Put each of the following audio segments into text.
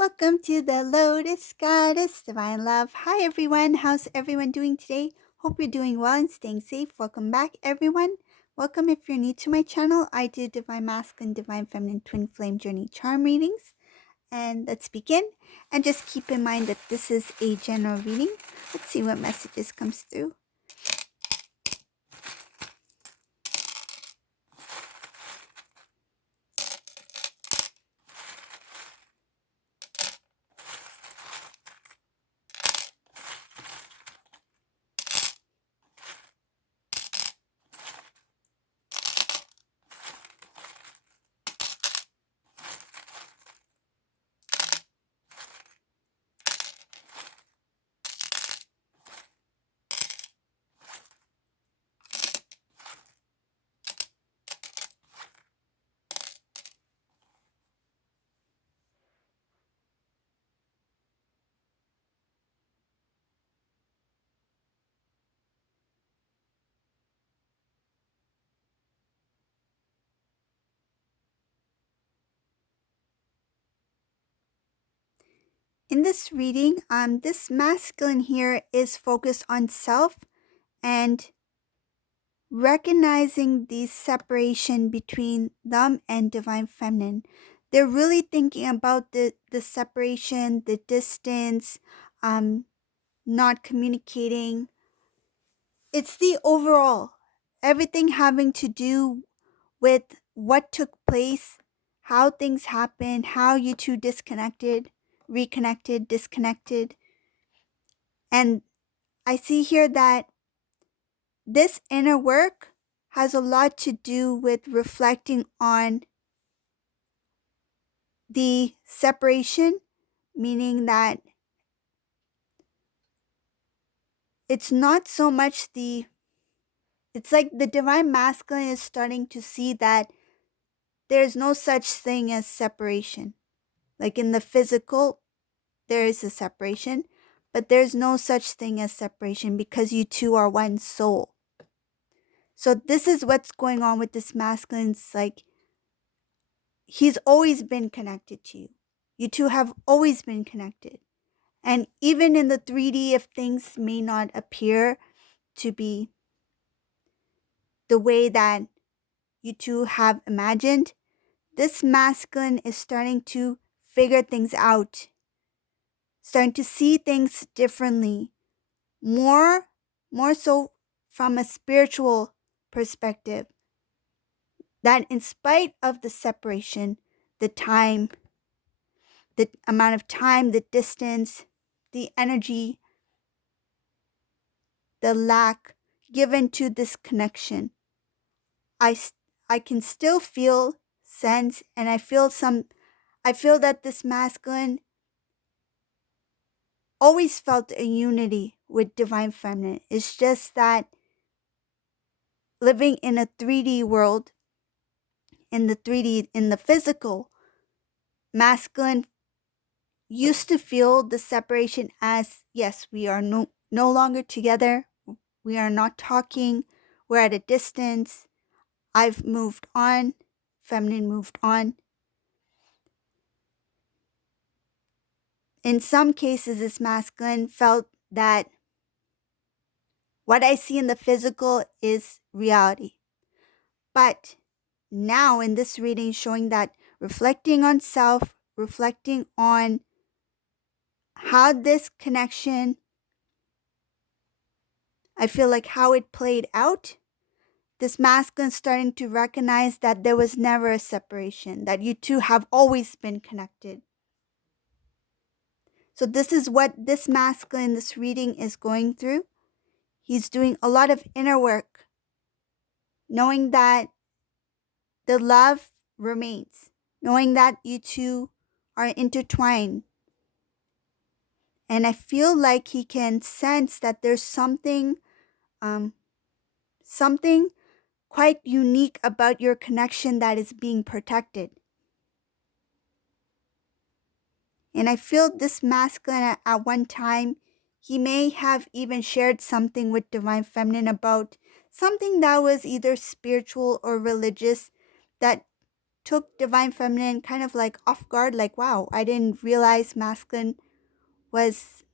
Welcome to the Lotus Goddess Divine Love. Hi everyone, how's everyone doing today? Hope you're doing well and staying safe. Welcome back everyone. Welcome if you're new to my channel. I do Divine Masculine, Divine Feminine, Twin Flame Journey Charm readings. And let's begin. And just keep in mind that this is a general reading. Let's see what messages comes through. In this reading, this masculine here is focused on self and recognizing the separation between them and divine feminine. They're really thinking about the separation, the distance, not communicating. It's the overall, everything having to do with what took place, how things happened, how you two disconnected, reconnected, disconnected. And I see here that this inner work has a lot to do with reflecting on the separation, meaning that it's not so much it's like the divine masculine is starting to see that there's no such thing as separation. Like in the physical, there is a separation, but there's no such thing as separation because you two are one soul. So this is what's going on with this masculine. It's like he's always been connected to you. You two have always been connected. And even in the 3D, if things may not appear to be the way that you two have imagined, this masculine is starting to figure things out, starting to see things differently, more so from a spiritual perspective, that in spite of the separation, the time, the amount of time, the distance, the energy, the lack given to this connection, I can still feel, sense, and I feel that this masculine always felt a unity with divine feminine. It's just that living in a 3D world, in the physical, masculine used to feel the separation as, yes, we are no longer together. We are not talking. We're at a distance. I've moved on. Feminine moved on. In some cases, this masculine felt that what I see in the physical is reality. But now in this reading, showing that reflecting on self, reflecting on how this connection, I feel like how it played out, this masculine starting to recognize that there was never a separation, that you two have always been connected. So this is what this masculine in this reading is going through. He's doing a lot of inner work, knowing that the love remains, knowing that you two are intertwined. And I feel like he can sense that there's something quite unique about your connection that is being protected. And I feel this masculine at one time, he may have even shared something with divine feminine about something that was either spiritual or religious that took divine feminine kind of like off guard, like, wow, I didn't realize masculine was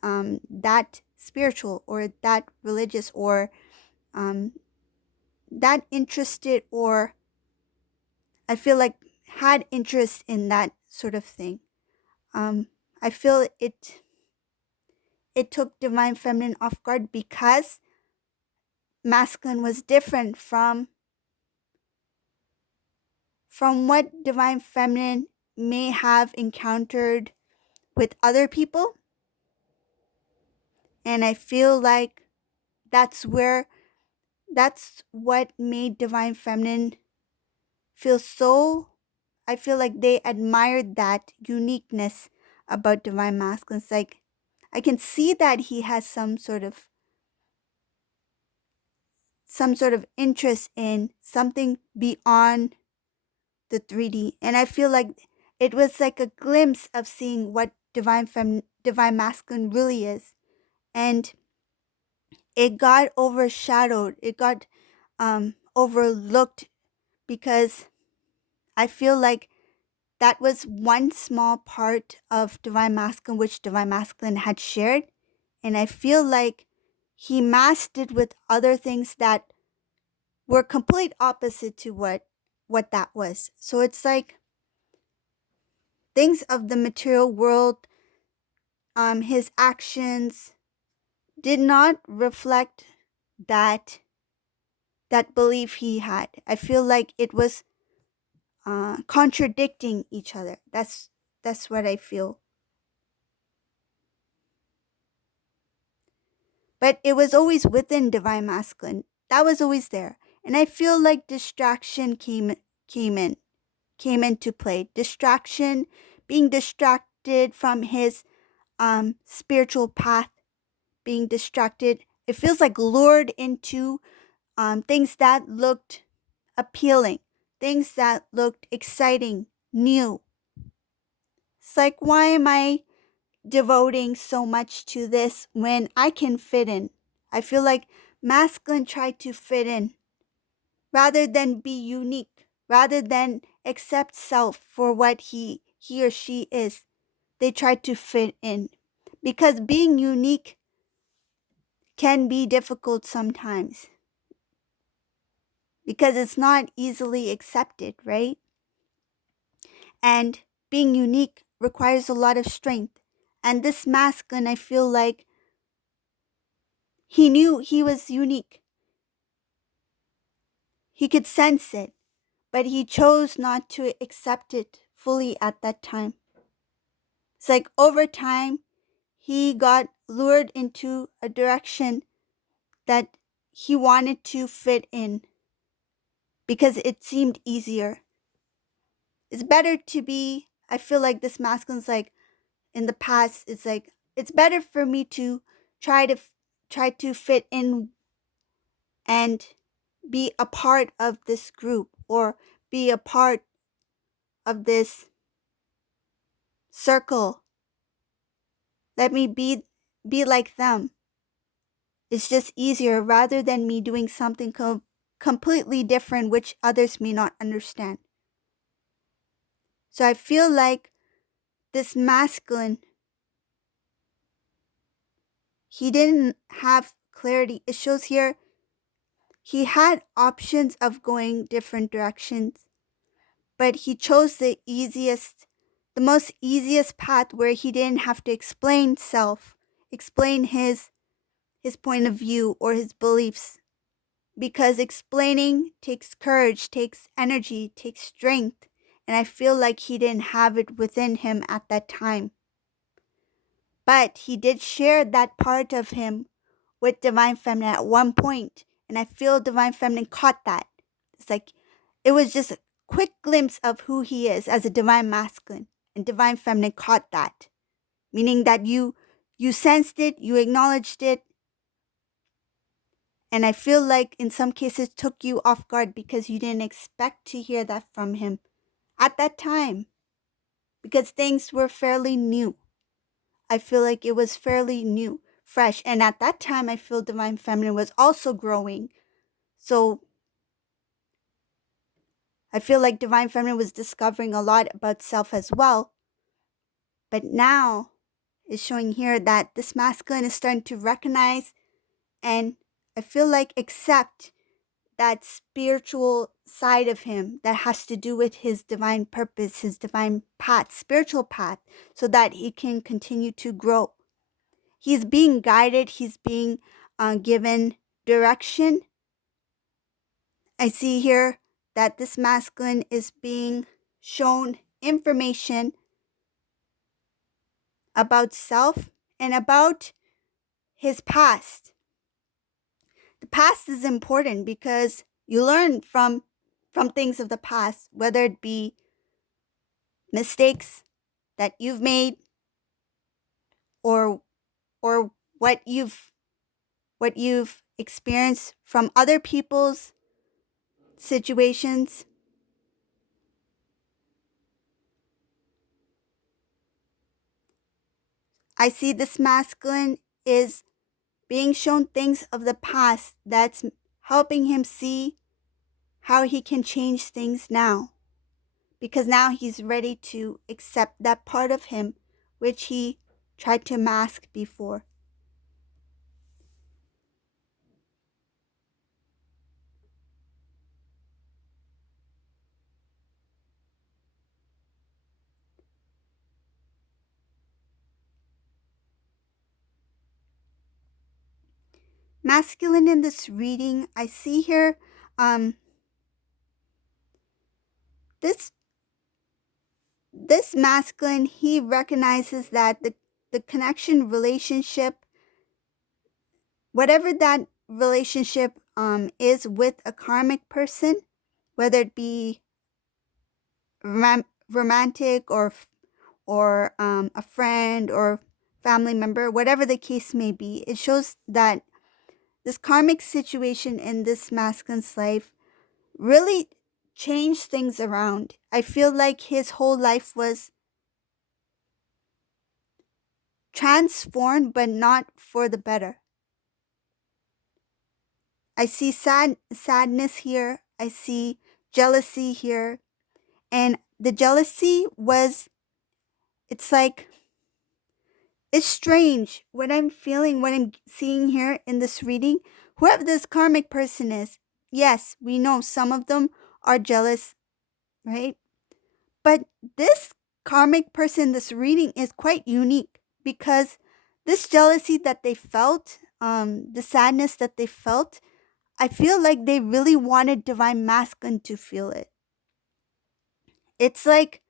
that spiritual or that religious or um that interested, or I feel like had interest in that sort of thing. um I feel it took divine feminine off guard because masculine was different from what divine feminine may have encountered with other people. And I feel like that's where that's what made divine feminine feel so, I feel like they admired that uniqueness about divine masculine. It's like I can see that he has some sort of interest in something beyond the 3D. And I feel like it was like a glimpse of seeing what divine masculine really is. And it got overshadowed. It got overlooked because I feel like that was one small part of divine masculine which divine masculine had shared, and I feel like he masked it with other things that were complete opposite to what that was. So it's like things of the material world, his actions did not reflect that belief he had. I feel like it was contradicting each other. That's what I feel. But it was always within divine masculine. That was always there. And I feel like distraction came in came into play. Distraction, being distracted from his spiritual path, being distracted. It feels like lured into things that looked appealing, things that looked exciting, new. It's like, why am I devoting so much to this when I can fit in? I feel like masculine tried to fit in rather than be unique, rather than accept self for what he or she is. They tried to fit in because being unique can be difficult sometimes because it's not easily accepted, right? And being unique requires a lot of strength. And this masculine, I feel like he knew he was unique. He could sense it, but he chose not to accept it fully at that time. It's like over time, he got lured into a direction that he wanted to fit in because it seemed easier. It's better to be, I feel like this masculine's like in the past, it's like it's better for me to try to try to fit in and be a part of this group or be a part of this circle. Let me be like them. It's just easier rather than me doing something completely different which others may not understand. So I feel like this masculine, he didn't have clarity. It shows here he had options of going different directions, but he chose the most easiest path where he didn't have to explain self, explain his point of view or his beliefs. Because explaining takes courage, takes energy, takes strength, and I feel like he didn't have it within him at that time. But he did share that part of him with Divine Feminine at one point, and I feel Divine Feminine caught that. It's like it was just a quick glimpse of who he is as a Divine Masculine, and Divine Feminine caught that, meaning that you sensed it, you acknowledged it, and I feel like in some cases took you off guard because you didn't expect to hear that from him at that time because things were fairly new. I feel like it was fairly new, fresh. And at that time, I feel Divine Feminine was also growing. So I feel like divine feminine was discovering a lot about self as well. But now it's showing here that this masculine is starting to recognize and I feel like accept that spiritual side of him that has to do with his divine purpose, his divine path, spiritual path, so that he can continue to grow. He's being guided, he's being given direction. I see here that this masculine is being shown information about self and about his past. The past is important because you learn from things of the past, whether it be mistakes that you've made or or what you've experienced from other people's situations. I see this masculine is being shown things of the past that's helping him see how he can change things now. Because now he's ready to accept that part of him which he tried to mask before. Masculine in this reading, I see here um this this masculine, he recognizes that the connection relationship, whatever that relationship is with a karmic person, whether it be romantic or a friend or family member, whatever the case may be, it shows that this karmic situation in this masculine's life really changed things around. I feel like his whole life was transformed, but not for the better. I see sadness here. I see jealousy here. And the jealousy was, it's like, it's strange what I'm feeling, what I'm seeing here in this reading. Whoever this karmic person is, yes, we know some of them are jealous, right? But this karmic person, this reading is quite unique because this jealousy that they felt, the sadness that they felt, I feel like they really wanted divine masculine to feel it. It's like,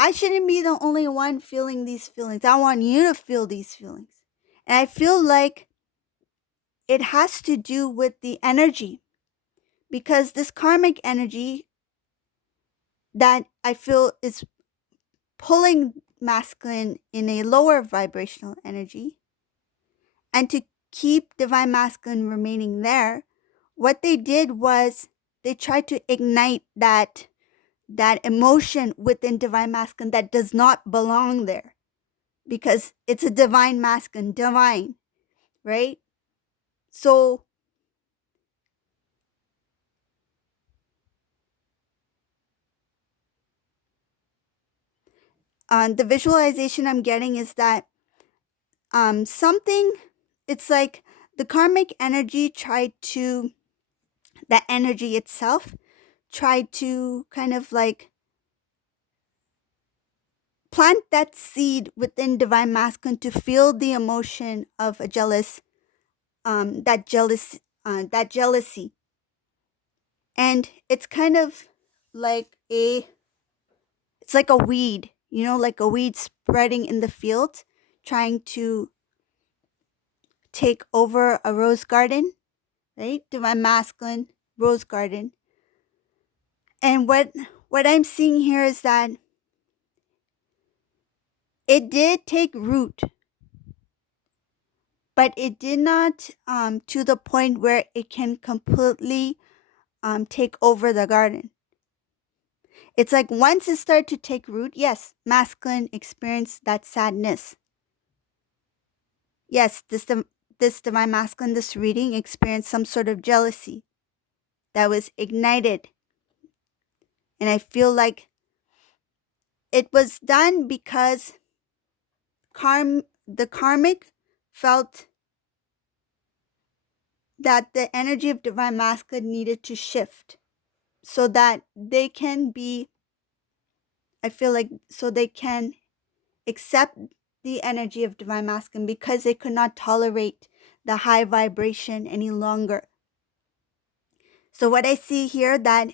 I shouldn't be the only one feeling these feelings. I want you to feel these feelings. And I feel like it has to do with the energy because this karmic energy that I feel is pulling masculine in a lower vibrational energy, and to keep divine masculine remaining there, what they did was they tried to ignite that emotion within divine masculine that does not belong there because it's a divine masculine, divine, right? So the visualization I'm getting is that something, it's like the karmic energy tried to, that energy itself tried to kind of like plant that seed within divine masculine to feel the emotion of a jealous, that jealousy. And it's kind of like it's like a weed, like a weed spreading in the field, trying to take over a rose garden, right? Divine masculine rose garden. And what I'm seeing here is that it did take root, but it did not to the point where it can completely take over the garden. It's like once it started to take root, yes, masculine experienced that sadness. Yes, this divine masculine, this reading experienced some sort of jealousy that was ignited And I feel like it was done because the karmic felt that the energy of divine masculine needed to shift so that they can be, I feel like, so they can accept the energy of divine masculine because they could not tolerate the high vibration any longer. So what I see here that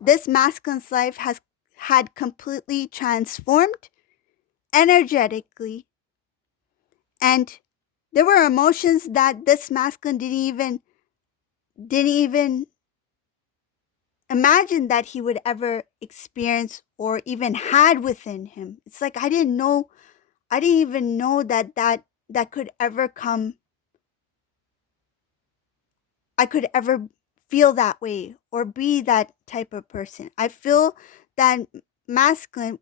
this masculine's life has had completely transformed energetically, and there were emotions that this masculine didn't even imagine that he would ever experience or even had within him. It's like I didn't even know that could ever come. I could ever feel that way or be that type of person. I feel that masculine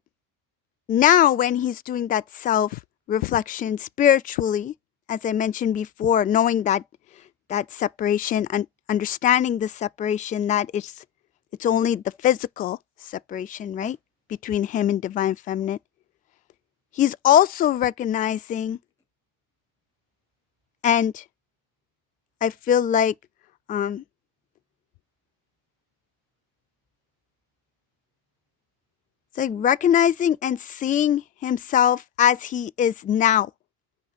now when he's doing that self reflection spiritually, as I mentioned before, knowing that separation and understanding the separation, that it's only the physical separation, right, between him and divine feminine. He's also recognizing, and I feel like it's like recognizing and seeing himself as he is now,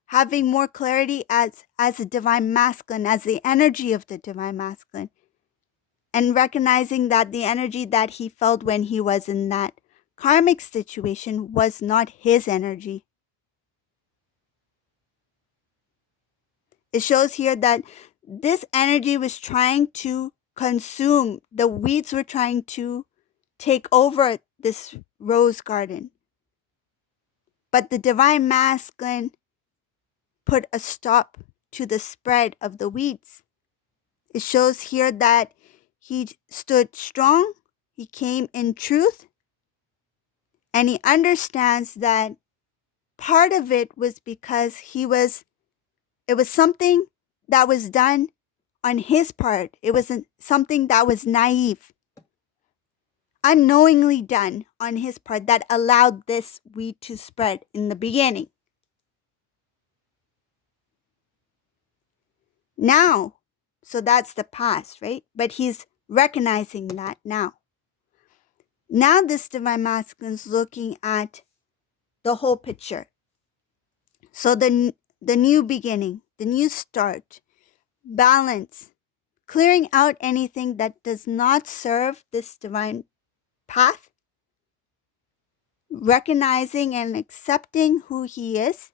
having more clarity as a divine masculine, as the energy of the divine masculine, and recognizing that the energy that he felt when he was in that karmic situation was not his energy. It shows here that this energy was trying to consume, the weeds were trying to take over this rose garden. But the divine masculine put a stop to the spread of the weeds. It shows here that he stood strong, he came in truth, and he understands that part of it was because it was something that was done on his part. It wasn't something that was naive, unknowingly done on his part that allowed this weed to spread in the beginning. Now, so that's the past, right? But he's recognizing that now. Now this divine masculine is looking at the whole picture. So the new beginning, the new start, balance, clearing out anything that does not serve this divine path, recognizing and accepting who he is.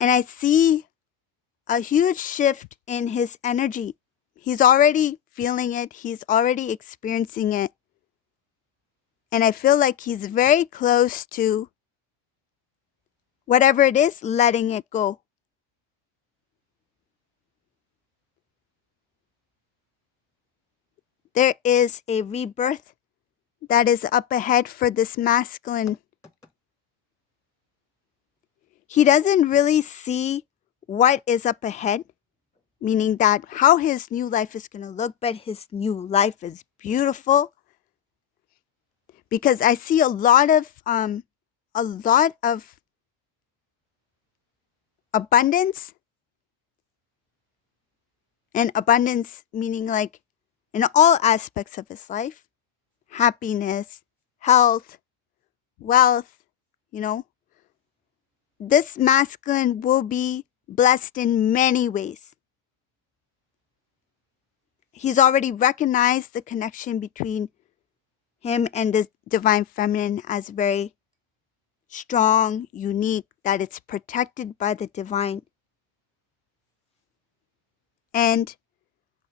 And I see a huge shift in his energy. He's already feeling it, he's already experiencing it. And I feel like he's very close to whatever it is, letting it go. There is a rebirth that is up ahead for this masculine. He doesn't really see what is up ahead, meaning that how his new life is going to look, but his new life is beautiful because I see a lot of abundance, and abundance meaning like in all aspects of his life, happiness, health, wealth, you know. This masculine will be blessed in many ways. He's already recognized the connection between him and the divine feminine as very strong, unique, that it's protected by the divine. And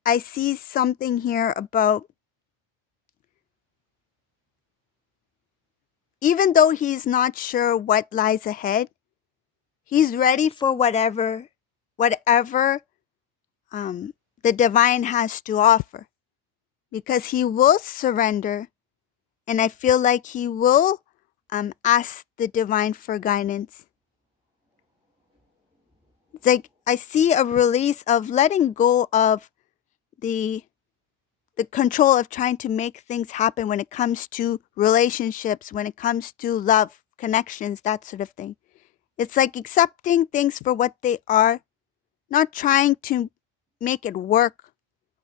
I see something here about, even though he's not sure what lies ahead, he's ready for whatever the divine has to offer, because he will surrender, and I feel like he will ask the divine for guidance. It's like I see a release of letting go of the the control of trying to make things happen when it comes to relationships, when it comes to love, connections, that sort of thing. It's like accepting things for what they are, not trying to make it work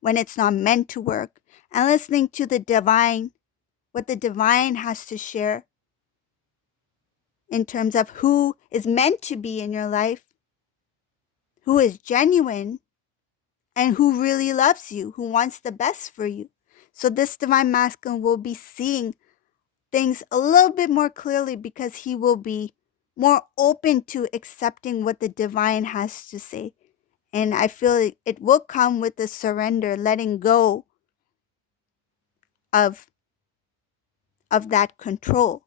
when it's not meant to work, and listening to the divine, what the divine has to share in terms of who is meant to be in your life, who is genuine, and who really loves you, who wants the best for you. So this divine masculine will be seeing things a little bit more clearly because he will be more open to accepting what the divine has to say. And I feel it will come with the surrender, letting go of that control.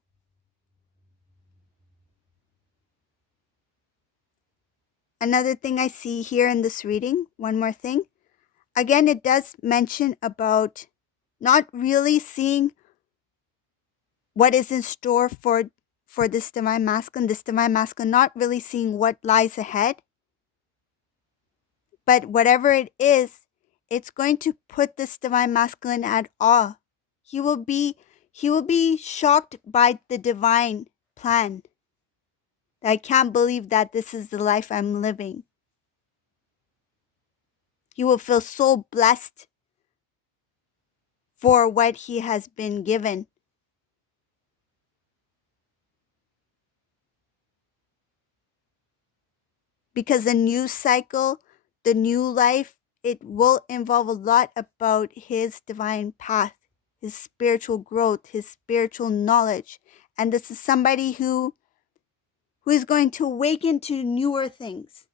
Another thing I see here in this reading, one more thing. Again, it does mention about not really seeing what is in store for this divine masculine, not really seeing what lies ahead. But whatever it is, it's going to put this divine masculine at awe. He will be shocked by the divine plan. I can't believe that this is the life I'm living. He will feel so blessed for what he has been given. Because the new cycle, the new life, it will involve a lot about his divine path, his spiritual growth, his spiritual knowledge. And this is somebody who is going to awaken to newer things.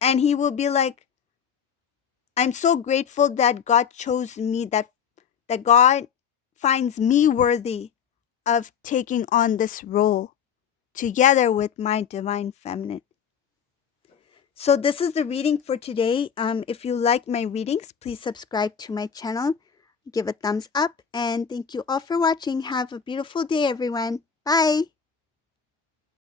And he will be like, I'm so grateful that God chose me, that God finds me worthy of taking on this role together with my divine feminine. So this is the reading for today. If you like my readings, please subscribe to my channel, give a thumbs up, and thank you all for watching. Have a beautiful day, everyone. Bye.